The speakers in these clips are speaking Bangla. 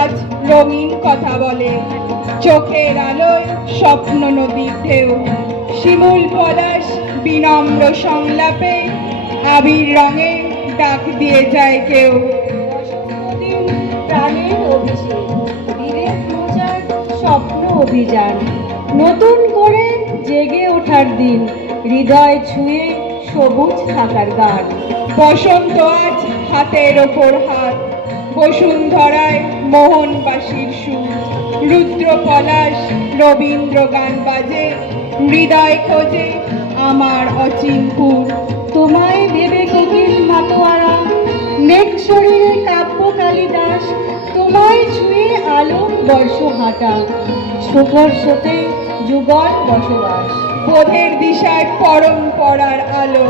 আজ রঙিন কথা বলে, চোখের আলোয় স্বপ্ন নদীর ঢেউ, শিমুল পলাশ বিনম্র সংলাপে আবির রঙে ডাক দিয়ে যায় কেউ। প্রাণের অভিষেক, বিবেক মোজার স্বপ্ন অভিযান, নতুন করে জেগে ওঠার দিন, হৃদয় ছুঁয়ে সবুজ থাকার গান। বসন্ত আজ হাতের ওপর হাত, বসুন্ধরায় মোহনবাসীর সুর, রুদ্র পলাশ রবীন্দ্র গান বাজে, হৃদয় খোঁজে আমার অচিনপুর। তোমায় ভেবে কোকিল মাতোয়ারা, মেঘ শরীরে কাব্য কালিদাস, তোমায় ছুঁয়ে আলোর বর্ষ হাঁটা, সুখর্ষতে যুগল বসবাস। বোধের দিশায় পরম্পরার আলো,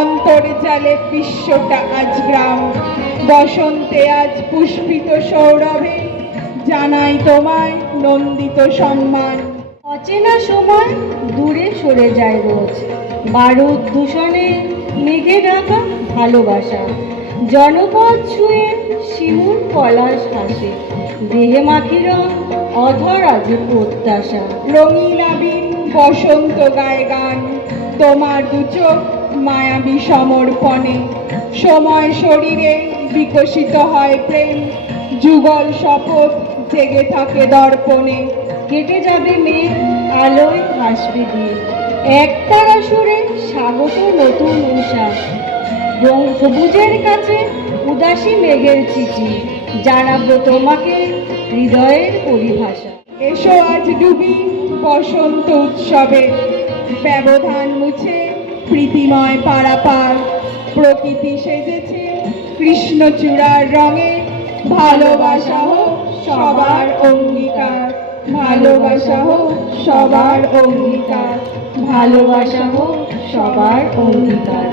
অন্তর্জালে বিশ্বটা আজ গ্রাম, বসন্তে আজ পুষ্পিত সৌরভে জানাই তোমায় নন্দিত সম্মান। অচেনা সময় দূরে সরে যায় রোজ, বারুদ দূষণে মেঘে ঢাকা ভালোবাসা, জনপদ ছুঁয়ে শিমুল পলাশ হাসে, দেহে মাখি রং অধর আজ প্রত্যাশা। রঙিন আবির বসন্ত গায়ে গান, তোমার দু চোখ মায়াবী সমর্পণে, সময় শরীরে বিকশিত হয় প্রেম, যুগল শপথ জেগে থাকে দর্পণে। কেটে যাবে মেঘ, আলোয় ভাসবে দিন, একতারা সুরে স্বাগত নতুন উষা, সবুজের কাছে উদাসী মেঘের চিঠি, জানাবো তোমাকে হৃদয়ের পরিভাষা। এসো আজ ডুবি বসন্ত উৎসবে, ব্যবধান মুছে প্রীতিময় পারাপার, প্রকৃতি সেজেছে কৃষ্ণচূড়ার রঙে, ভালোবাসা হোক সবার অঙ্গীকার, ভালোবাসা হোক সবার অঙ্গীকার, ভালোবাসা হোক সবার অঙ্গীকার।